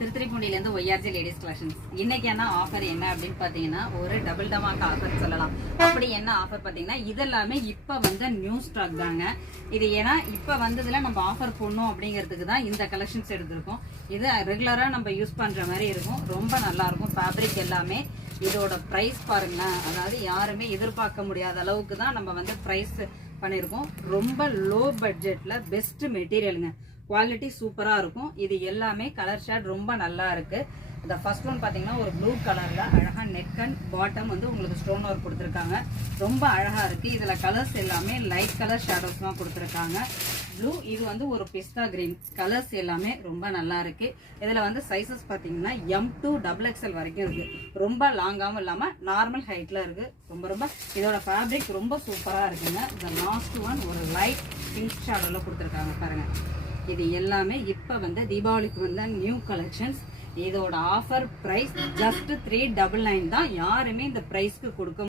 திருத்துறைப்பூண்டியிலேருந்து ஒய்ஆர்ஜி ladies collections. இன்னைக்கு என்ன offer என்ன அப்படின்னு பார்த்தீங்கன்னா, ஒரு டபுள் டமாக் ஆஃபர் சொல்லலாம். அப்படி என்ன ஆஃபர் பார்த்தீங்கன்னா, இதெல்லாமே இப்போ வந்த நியூ ஸ்டாக் தாங்க. இது ஏன்னா இப்போ வந்ததுல நம்ம ஆஃபர் போடணும் அப்படிங்கிறதுக்கு தான் இந்த கலெக்ஷன்ஸ் எடுத்திருக்கோம். இது ரெகுலராக நம்ம யூஸ் பண்ணுற மாதிரி இருக்கும். ரொம்ப நல்லா இருக்கும். ஃபேப்ரிக் எல்லாமே இதோட ப்ரைஸ் பாருங்களேன். அதாவது யாருமே எதிர்பார்க்க முடியாத அளவுக்கு தான் நம்ம வந்து ப்ரைஸ் பண்ணியிருக்கோம். ரொம்ப லோ பட்ஜெட்டில் பெஸ்ட் மெட்டீரியலுங்க. குவாலிட்டி சூப்பராக இருக்கும். இது எல்லாமே கலர் ஷேட் ரொம்ப நல்லா இருக்கு. இந்த ஃபர்ஸ்ட் ஒன் பார்த்தீங்கன்னா ஒரு ப்ளூ கலரில் அழகாக நெக் அண்ட் பாட்டம் வந்து உங்களுக்கு ஸ்டோன் ஒர்க் கொடுத்துருக்காங்க. ரொம்ப அழகாக இருக்குது. இதில் கலர்ஸ் எல்லாமே லைட் கலர் ஷேடோஸ் தான் கொடுத்துருக்காங்க. ப்ளூ, இது வந்து ஒரு பிஸ்தா கிரீன். கலர்ஸ் எல்லாமே ரொம்ப நல்லா இருக்குது. இதில் வந்து சைஸஸ் பார்த்தீங்கன்னா M to XXL வரைக்கும் இருக்குது. ரொம்ப லாங்காகவும் இல்லாமல் நார்மல் ஹைட்டில் இருக்குது. ரொம்ப இதோட ஃபேப்ரிக் ரொம்ப சூப்பராக இருக்குங்க. இந்த லாஸ்ட் ஒன் ஒரு லைட் பிங்க் ஷேடோவில் கொடுத்துருக்காங்க பாருங்கள். இது எல்லாமே இப்போ வந்து தீபாவளிக்கு வந்த நியூ கலெக்ஷன்ஸ். இதோட ஆஃபர் ப்ரைஸ் ஜஸ்ட் 399 தான். யாருமே இந்த ப்ரைஸ்க்கு கொடுக்க